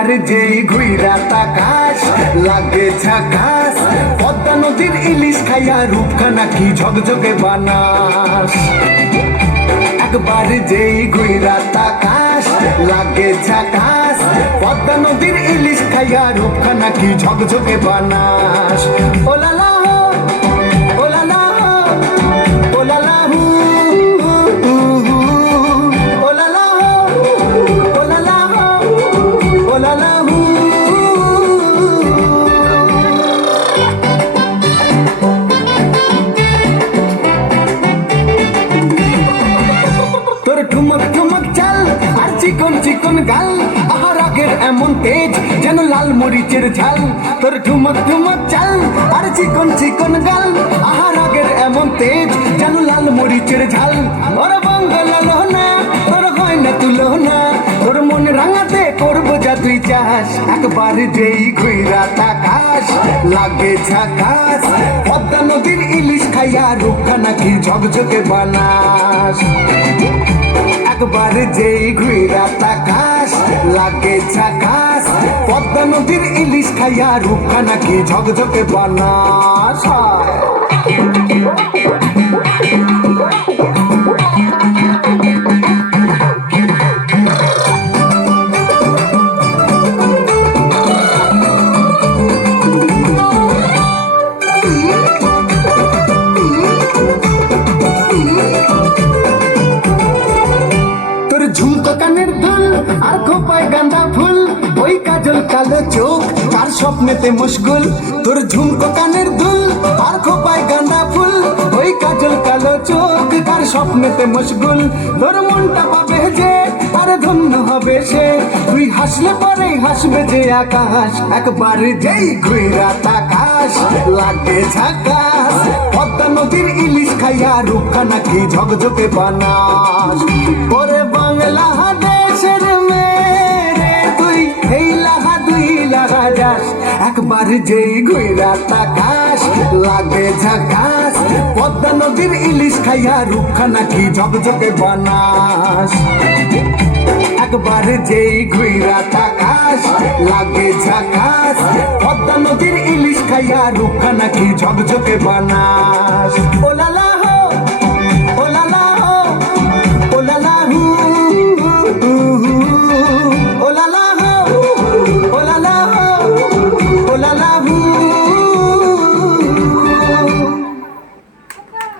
একবার যেই ঘুইরা তাকাস লাগে ঝাকাস, পদ্মা নদীর ইলিশ খাইয়া রূপখানা কি ঝকঝকে বানাস। একবার যেই ঘুইরা তাকাস লাগে ঝাকাস, পদ্মা নদীর ইলিশ খাইয়া রূপখানা কি ঝকঝকে বানাস। ও লালা ও লালা ও লালা হু ও লালা ও লালা ও লালা হু। তোর ঠুমক ঠুমক চাল আর চিকন চিকন গাল, আহার আগের এমন তেজ যেন লাল মরিচের ঝাল। তোর ঠুমক ঠুমক চাল আর চিকন চিকন গাল, আহার আগের এমন তেজ যেন লাল মরিচের ঝাল। ওর বাংলা না তোর হয় না তুলো না, তোর মন রাঙাতে করবো যা তুই চাস। একবার যেই ঘুইরা তাকাস লাগে ঝাকাস, পদ্মা নদীর ইলিশ খাইয়া রূপখানা কি ঝকঝকে বানাস। একবার যেই ঘুইরা তাকাস লাগে ঝাকাস, পদ্মা নদীর ইলিশ খাইয়া রূপখানা কি ঝকঝকে বানাস। তোর ঝুমকো কানের দুল আর খোপায় গাঁদা ফুল, ওই কাজল কালো চোখ তার স্বপ্নেতে মুশগুল। তোর ঝুমকো কানের দুল আর খোপায় গাঁদা ফুল, ওই কাজল কালো চোখ তার স্বপ্নেতে মুশগুল। তোর মনটা পাবে যে আর ধন্য হবে সে, তুই হাসলে পরে হাসবে যে আকাশ। একবার যেই ঘুইরা তাকাস লাগে ঝাকাস, পদ্মা নদীর ইলিশ খাইয়া রূপখানা কি ঝকঝকে বানাস। ওরে বাংলা দেশের মেরে তুই এই লাহা দুই লাগা যাস। একবার যেই ঘুইরা তাকাস লাগে ঝাকাস, পদ্মা নদীর ইলিশ খাইয়া রূপখানা কি ঝকঝকে বানাস। একবার যেই ঘুইরা তাকাস লাগে ঝাকাস, পদ্মা নদীর ইলিশ খাইয়া রূপখানা কি ঝকঝকে বানাস। ওলা